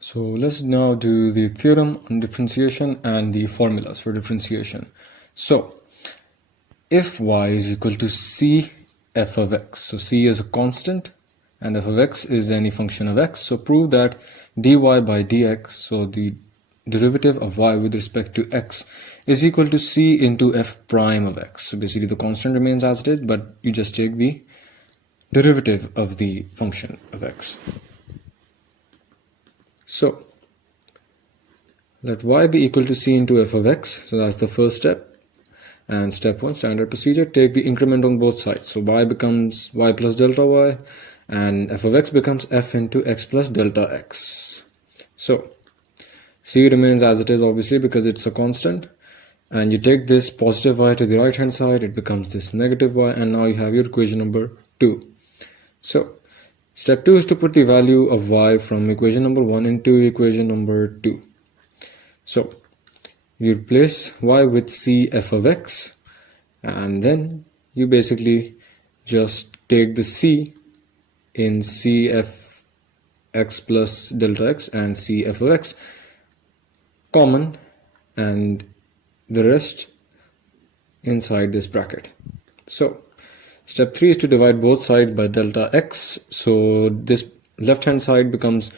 So let's now do the theorem on differentiation and the formulas for differentiation. So if y is equal to c f of x, so c is a constant and f of x is any function of x, so prove that dy by dx, so the derivative of y with respect to x, is equal to c into f prime of x. So basically the constant remains as it is, but you just take the derivative of the function of x. So let y be equal to c into f of x, so that's the first step. And step 1, standard procedure, take the increment on both sides. So y becomes y plus delta y, and f of x becomes f into x plus delta x. So c remains as it is, obviously, because it's a constant. And you take this positive y to the right hand side, it becomes this negative y, and now you have your equation number 2. So step 2 is to put the value of y from equation number 1 into equation number 2. So you replace y with c f of x, and then you basically just take the c in c f x plus delta x and c f of x common, and the rest inside this bracket. So step 3 is to divide both sides by delta x, so this left hand side becomes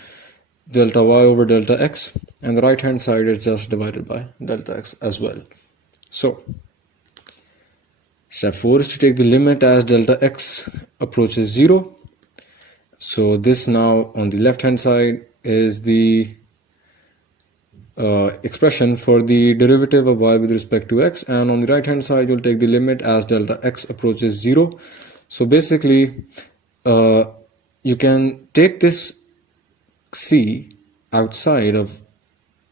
delta y over delta x, and the right hand side is just divided by delta x as well. So step 4 is to take the limit as delta x approaches 0. So this now on the left hand side is the expression for the derivative of y with respect to x, and on the right hand side you'll take the limit as delta x approaches 0. So basically you can take this c outside of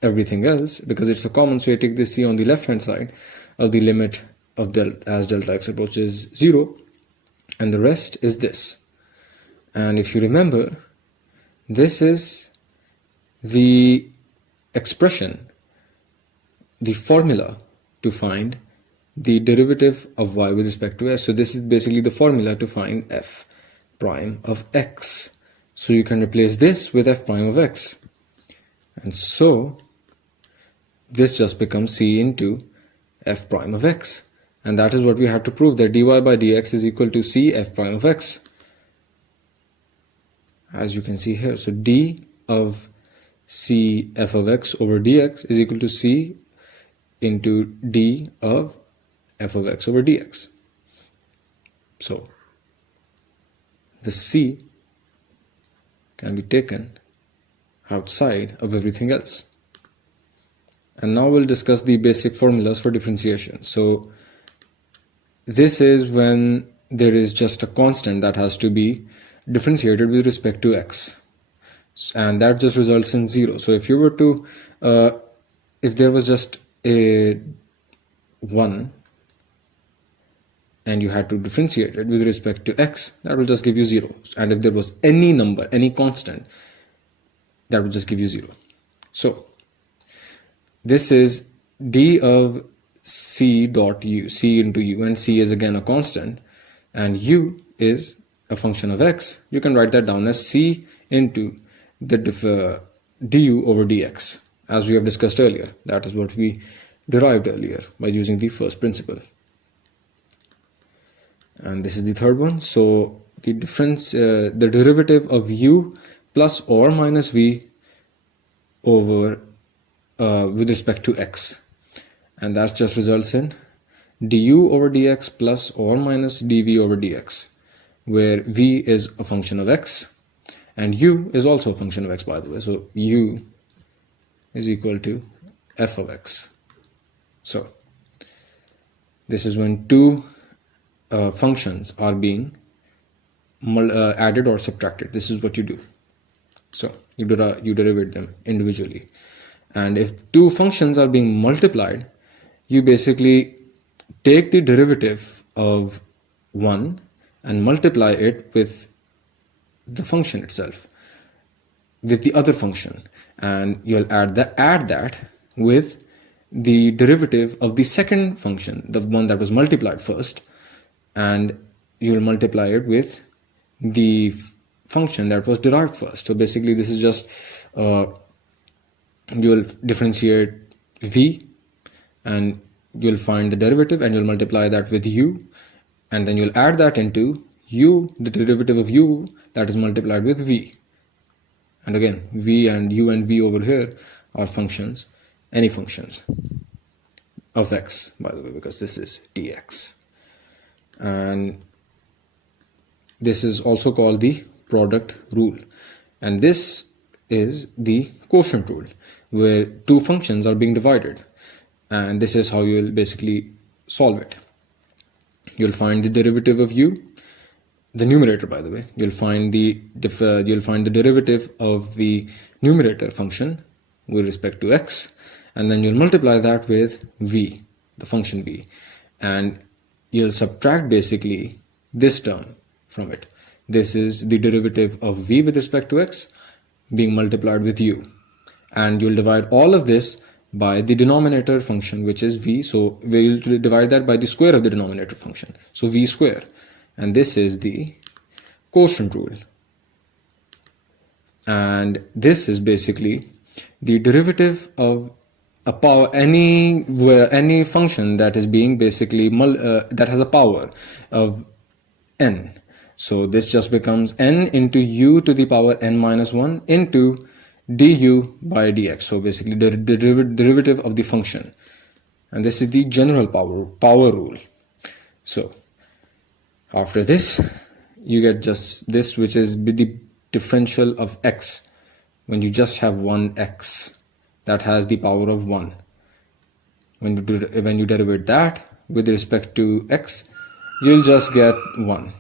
everything else because it's a common, so you take this c on the left hand side of the limit of as delta x approaches 0, and the rest is this. And if you remember, this is the expression, the formula to find the derivative of y with respect to s. So this is basically the formula to find f prime of x. So you can replace this with f prime of x, and so this just becomes c into f prime of x, and that is what we have to prove, that dy by dx is equal to c f prime of x, as you can see here. So d of c f of x over dx is equal to c into d of f of x over dx. So the c can be taken outside of everything else. And now we'll discuss the basic formulas for differentiation. So this is when there is just a constant that has to be differentiated with respect to x, and that just results in 0. So if you were to if there was just a 1 and you had to differentiate it with respect to x, that will just give you 0. And if there was any number, any constant, that would just give you 0. So this is d of c dot u, c into u, and c is again a constant, and u is a function of x. You can write that down as c into the du over dx, as we have discussed earlier. That is what we derived earlier by using the first principle. And this is the third one. So the the derivative of u plus or minus v over with respect to x, and that just results in du over dx plus or minus dv over dx, where v is a function of x and u is also a function of x, by the way. So u is equal to f of x. So this is when two functions are being added or subtracted. This is what you do. So you derive them individually. And if two functions are being multiplied, you basically take the derivative of one and multiply it with the function itself, with the other function, and you'll add that with the derivative of the second function, the one that was multiplied first, and you will multiply it with the function that was derived first. So basically this is just you'll differentiate v, and you'll find the derivative and you'll multiply that with u, and then you'll add that into u, the derivative of u, that is multiplied with v. And again, v and u and v over here are functions, any functions of x, by the way, because this is dx. And this is also called the product rule. And this is the quotient rule, where two functions are being divided. And this is how you'll basically solve it. You'll find the derivative of u, the numerator, by the way. You'll find the derivative of the numerator function with respect to x, and then you'll multiply that with v, the function v, and you'll subtract basically this term from it. This is the derivative of v with respect to x being multiplied with u, and you'll divide all of this by the denominator function, which is v. So we'll divide that by the square of the denominator function, so v square. And this is the quotient rule. And this is basically the derivative of a power, any function that is being basically that has a power of n. So this just becomes n into u to the power n minus 1 into du by dx. So basically the derivative of the function. And this is the general power rule. So after this, you get just this, which is the differential of x when you just have one x that has the power of 1. When you derivate that with respect to x, you'll just get 1.